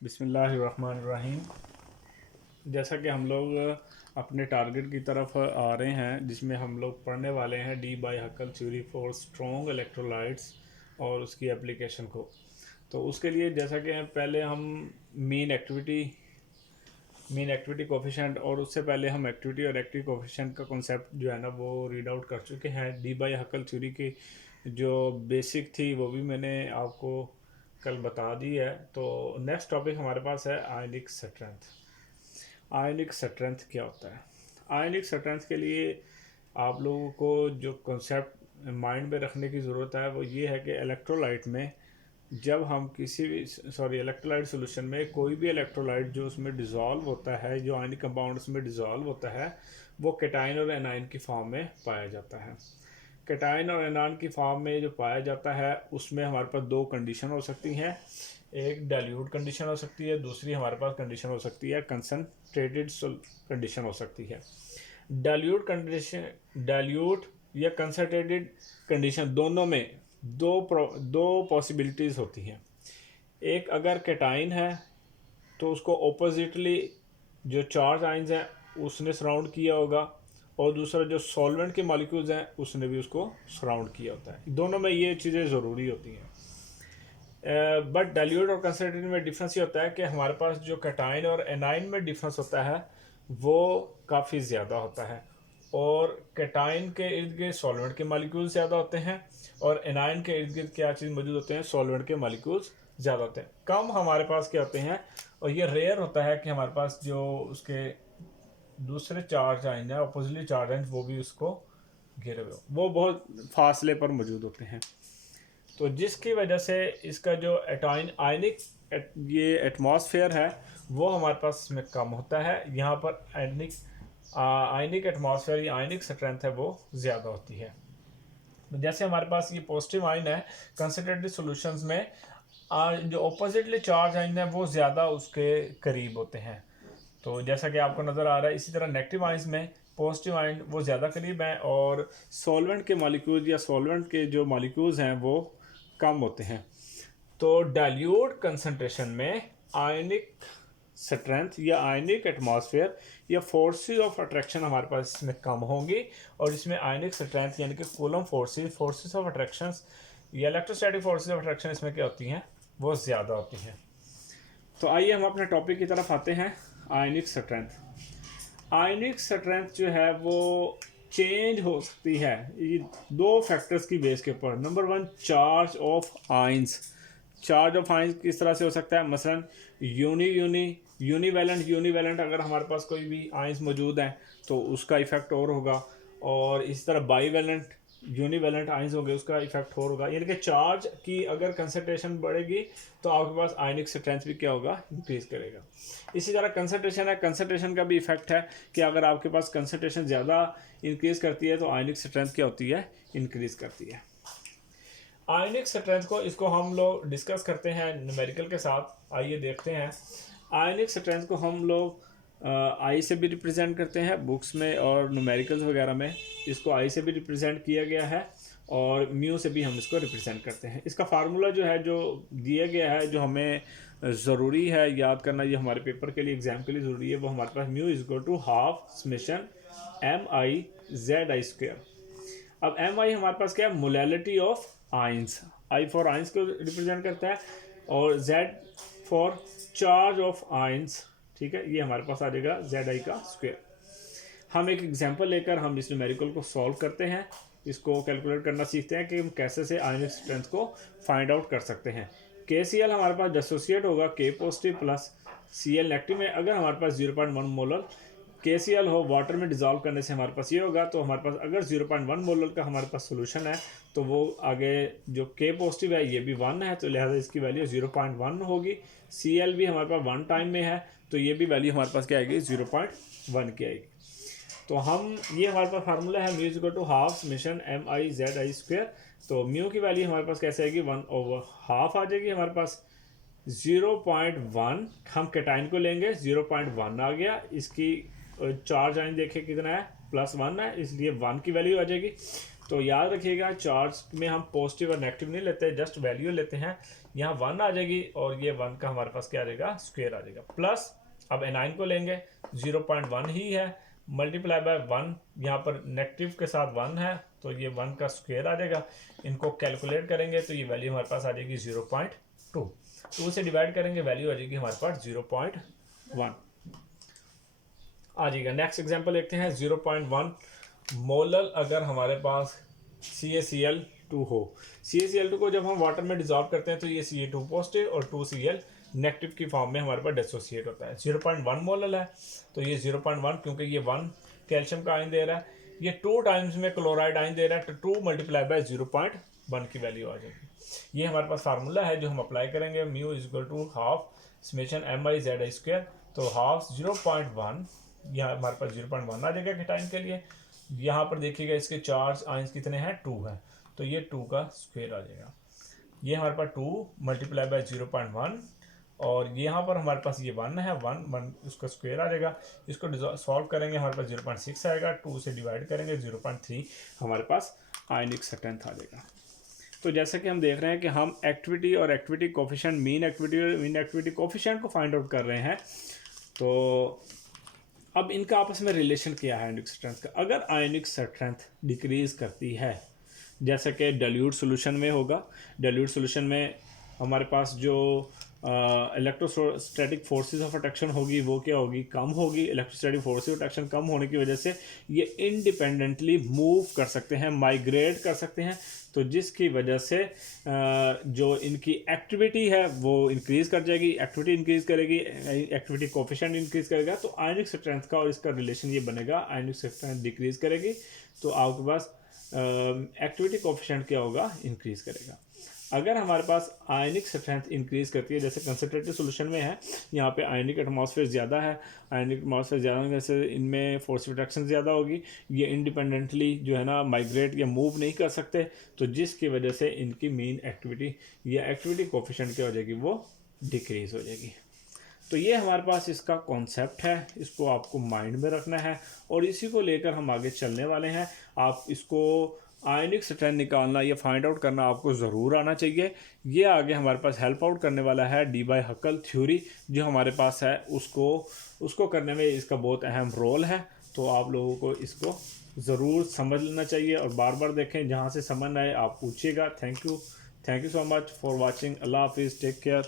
बिस्मिल्लाहिर्रहमानिर्रहीम। जैसा कि हम लोग अपने टारगेट की तरफ आ रहे हैं, जिसमें हम लोग पढ़ने वाले हैं Debye Huckel theory for strong electrolytes और उसकी एप्लीकेशन को। तो उसके लिए जैसा कि पहले हम मीन एक्टिविटी कोफिशेंट और उससे पहले हम एक्टिविटी और एक्टिव कोफिशेंट का कॉन्सेप्ट जो है ना वो रीड आउट कर चुके हैं। डी बाई हकल थ्योरी की जो बेसिक थी वो भी मैंने आपको कल बता दी है। तो नेक्स्ट टॉपिक हमारे पास है आयनिक स्ट्रेंथ। आयनिक स्ट्रेंथ क्या होता है? आयनिक स्ट्रेंथ के लिए आप लोगों को जो कॉन्सेप्ट माइंड में रखने की ज़रूरत है वो ये है कि इलेक्ट्रोलाइट में जब हम किसी भी इलेक्ट्रोलाइट सोल्यूशन में कोई भी इलेक्ट्रोलाइट जो उसमें डिज़ोल्व होता है, जो आयनिक कंपाउंड उसमें डिज़ोल्व होता है, वो कैटायन और एनायन की फॉर्म में पाया जाता है। कैटायन और एनायन की फॉर्म में जो पाया जाता है उसमें हमारे पास दो कंडीशन हो सकती हैं। एक डाइल्यूट कंडीशन हो सकती है, दूसरी हमारे पास कंडीशन हो सकती है कंसनट्रेटेड कंडीशन हो सकती है। डाइल्यूट या कंसनट्रेटेड कंडीशन दोनों में दो पॉसिबिलिटीज़ होती हैं। एक, अगर कैटाइन है तो उसको ऑपोजिटली जो चार्ज आइंस हैं उसने सराउंड किया होगा, और दूसरा जो सॉल्वेंट के मॉलिक्यूल्स हैं उसने भी उसको सराउंड किया होता है। दोनों में ये चीज़ें ज़रूरी होती हैं। बट डाइल्यूट और कंसनट्रेटेड में डिफरेंस ये होता है कि हमारे पास जो कैटाइन और एनाइन में डिफरेंस होता है वो काफ़ी ज़्यादा होता है, और कैटाइन के इर्द गिर्द सॉल्वेंट के मॉलिक्यूल्स ज़्यादा होते हैं, और एनाइन के इर्द गिर्द क्या चीज़ मौजूद होते हैं? सॉल्वेंट के मॉलिक्यूल्स ज़्यादा होते हैं। कम हमारे पास क्या होते हैं, और ये रेयर होता है कि हमारे पास जो उसके दूसरे चार्ज आइन है, अपोजिटली चार्ज आइन, वो भी उसको घेरे हुए हो, वो बहुत फासले पर मौजूद होते हैं। तो जिसकी वजह से इसका जो आयनिक ये एटमॉस्फेयर है वो हमारे पास इसमें कम होता है। यहाँ पर आयनिक एटमॉस्फेयर या आयनिक स्ट्रेंथ है वो ज़्यादा होती है। तो जैसे हमारे पास ये पॉजिटिव आयन है कंसनट्रेटेड सॉल्यूशंस में, जो ऑपोजिटली चार्ज आयन है वो ज़्यादा उसके करीब होते हैं। तो जैसा कि आपको नज़र आ रहा है, इसी तरह नेगेटिव आयंस में पॉजिटिव आयन वो ज़्यादा करीब हैं, और सॉल्वेंट के मॉलिक्यूल्स या सॉल्वेंट के जो मॉलिक्यूल्स हैं वो कम होते हैं। तो डाइल्यूट कंसंट्रेशन में आयनिक स्ट्रेंथ या आयनिक एटमॉस्फेयर या फोर्सेस ऑफ अट्रैक्शन हमारे पास इसमें कम होंगी, और इसमें आयनिक स्ट्रेंथ यानी कि कूलम फोर्सेस ऑफ अट्रैक्शन या इलेक्ट्रोस्टैटिक फोर्सेस ऑफ अट्रैक्शन इसमें क्या होती हैं? वो ज़्यादा होती हैं। तो आइए हम अपने टॉपिक की तरफ आते हैं। आयनिक स्ट्रेंथ। आयनिक स्ट्रेंथ जो है वो चेंज हो सकती है ये दो फैक्टर्स की बेस के ऊपर। Number one, charge of ions. Charge of ions किस तरह से हो सकता है? मसलन यूनिवैलेंट अगर हमारे पास कोई भी आइंस मौजूद हैं तो उसका इफेक्ट और होगा, और इस तरह बाईवैलेंट यूनिवैलेंट आइंस होंगे उसका इफेक्ट और होगा। यानी कि चार्ज की अगर कंसंट्रेशन बढ़ेगी तो आपके पास आयनिक स्ट्रेंथ भी क्या होगा? इंक्रीज करेगा। इसी तरह कंसंट्रेशन है, कंसंट्रेशन का भी इफेक्ट है कि अगर आपके पास कंसंट्रेशन ज़्यादा इंक्रीज करती है तो आयनिक स्ट्रेंथ क्या होती है? इंक्रीज करती है। आयनिक स्ट्रेंथ को इसको हम लोग डिस्कस करते हैं न्यूमेरिकल के साथ। आइए देखते हैं। आयनिक स्ट्रेंथ को हम लोग आई से भी रिप्रेजेंट करते हैं बुक्स में, और न्यूमेरिकल्स वगैरह में इसको आई से भी रिप्रेजेंट किया गया है, और म्यू से भी हम इसको रिप्रेजेंट करते हैं। इसका फार्मूला जो है जो दिया गया है, जो हमें ज़रूरी है याद करना, ये हमारे पेपर के लिए एग्ज़ाम के लिए ज़रूरी है, वो हमारे पास mu is equal to half summation M I Z I square. अब एम आई हमारे पास क्या है? Molality of ions. I for ions को रिप्रेजेंट करता है, और Z for charge of ions. ठीक है, ये हमारे पास आ जाएगा जेड आई का स्क्वायर। हम एक एग्जांपल लेकर हम इस न्यूमेरिकल को सॉल्व करते हैं, इसको कैलकुलेट करना सीखते हैं कि हम कैसे से आयनिक स्ट्रेंथ को फाइंड आउट कर सकते हैं। के सी एल हमारे पास डिसोसिएट होगा के positive plus C L negative में। अगर हमारे पास 0.1 मोलर के सी एल हो वाटर में डिजॉल्व करने से हमारे पास ये होगा। तो हमारे पास अगर 0.1 मोलर का हमारे पास सोल्यूशन है तो वो आगे जो के पॉजिटिव है ये भी 1 है, तो लिहाजा इसकी वैल्यू 0.1 होगी। सी एल भी हमारे पास 1 टाइम में है, तो ये भी वैल्यू हमारे पास क्या आएगी? 0.1 की आएगी। तो हम ये हमारे पास फार्मूला है mu is equal to half summation M I Z I square. तो म्यू की वैल्यू हमारे पास कैसे आएगी? 1/2 आ जाएगी हमारे पास। 0.1 हम कैटाइन को लेंगे, 0.1 आ गया। इसकी चार्ज आइन देखें कितना है? +1 है, इसलिए 1 की वैल्यू आ जाएगी। तो याद रखिएगा चार्ज में हम पॉजिटिव और नेगेटिव नहीं लेते, जस्ट वैल्यू लेते हैं। यहाँ 1 आ जाएगी और ये 1 का हमारे पास क्या आ जाएगा, स्क्वायर आ जाएगा। प्लस अब एनाइन को लेंगे, 0.1 ही है, मल्टीप्लाई बाय 1, यहाँ पर नेगेटिव के साथ 1 है तो ये 1 का स्क्वायर आ जाएगा। इनको कैलकुलेट करेंगे तो ये वैल्यू हमारे पास आ जाएगी 0.2। 2 से डिवाइड करेंगे, वैल्यू आ जाएगी हमारे पास 0.1 आ जाएगा। नेक्स्ट एग्जांपल देखते हैं, 0.1 मोलल अगर हमारे पास CaCl2 हो। CaCl2 को जब हम वाटर में डिजॉल्व करते हैं तो ये Ca2 पॉजिटिव और 2Cl नेगेटिव की फॉर्म में हमारे पास डिसोसिएट होता है। 0.1 मोलल है तो ये 0.1, क्योंकि ये 1 कैल्शियम का आयन दे रहा है, ये 2 टाइम्स में क्लोराइड आयन दे रहा है, तो 2 मल्टीप्लाई बाय 0.1 की वैल्यू आ जाएगी। ये हमारे पास फार्मूला है जो हम अप्लाई करेंगे, mu is equal to half summation mi/Zi²। तो हाफ 0.1, यहाँ हमारे पास 0.1 आ जाएगा केटाइन के लिए। यहाँ पर देखिएगा इसके चार्ज आयंस कितने हैं, 2 है, तो ये 2 का स्क्वायर आ जाएगा। ये हमारे पास 2 मल्टीप्लाई बाय 0.1 और यहाँ पर हमारे पास ये 1 है, 1 उसका स्क्वायर आ जाएगा। इसको सॉल्व करेंगे, हमारे पास 0.6 आएगा, 2 से डिवाइड करेंगे 0.3 हमारे पास आयनिक स्ट्रेंथ आ जाएगा। तो जैसा कि हम देख रहे हैं कि हम एक्टिविटी और एक्टिविटी कोफिशिएंट, मीन एक्टिविटी और मीन एक्टिविटी कोफिशिएंट को फाइंड आउट कर रहे हैं। तो अब इनका आपस में रिलेशन क्या है आयनिक स्ट्रेंथ का। अगर आयनिक स्ट्रेंथ डिक्रीज करती है, जैसा कि डाइल्यूट सॉल्यूशन में होगा, डाइल्यूट सॉल्यूशन में हमारे पास जो इलेक्ट्रोस्टैटिक फोर्सेस ऑफ अट्रैक्शन होगी वो क्या होगी, कम होगी। इलेक्ट्रोस्टैटिक फोर्सेस ऑफ अट्रैक्शन कम होने की वजह से ये इंडिपेंडेंटली मूव कर सकते हैं, माइग्रेट कर सकते हैं, तो जिसकी वजह से जो इनकी एक्टिविटी है वो इंक्रीज कर जाएगी। एक्टिविटी इंक्रीज करेगी, एक्टिविटी कोफिशिएंट इंक्रीज करेगा, तो आयनिक स्ट्रेंथ का और इसका रिलेशन ये बनेगा, आयनिक स्ट्रेंथ डिक्रीज करेगी तो आपके पास एक्टिविटी कोफिशिएंट क्या होगा, इंक्रीज करेगा। अगर हमारे पास आयनिक स्ट्रेंथ इंक्रीज करती है, जैसे कंसनट्रेटेड सॉल्यूशन में है, यहाँ पे आयनिक एटमॉस्फेयर ज़्यादा है, आयनिक एटमॉस्फेयर ज़्यादा होने से इनमें फोर्स ऑफ अट्रैक्शन ज़्यादा होगी, ये इंडिपेंडेंटली जो है ना माइग्रेट या मूव नहीं कर सकते, तो जिसकी वजह से इनकी मेन एक्टिविटी या एक्टिविटी कोफिशिएंट क्या हो जाएगी, वो डिक्रीज हो जाएगी। तो ये हमारे पास इसका कॉन्सेप्ट है, इसको आपको माइंड में रखना है और इसी को लेकर हम आगे चलने वाले हैं। आप इसको आयनिक स्ट्रेंथ निकालना या फाइंड आउट करना आपको ज़रूर आना चाहिए। ये आगे हमारे पास हेल्प आउट करने वाला है डी-बाई-हकल थ्योरी जो हमारे पास है, उसको करने में इसका बहुत अहम रोल है। तो आप लोगों को इसको ज़रूर समझ लेना चाहिए और बार बार देखें, जहाँ से समझ आए आप पूछिएगा। Thank you so much for watching. अल्लाह हाफिज़, टेक केयर।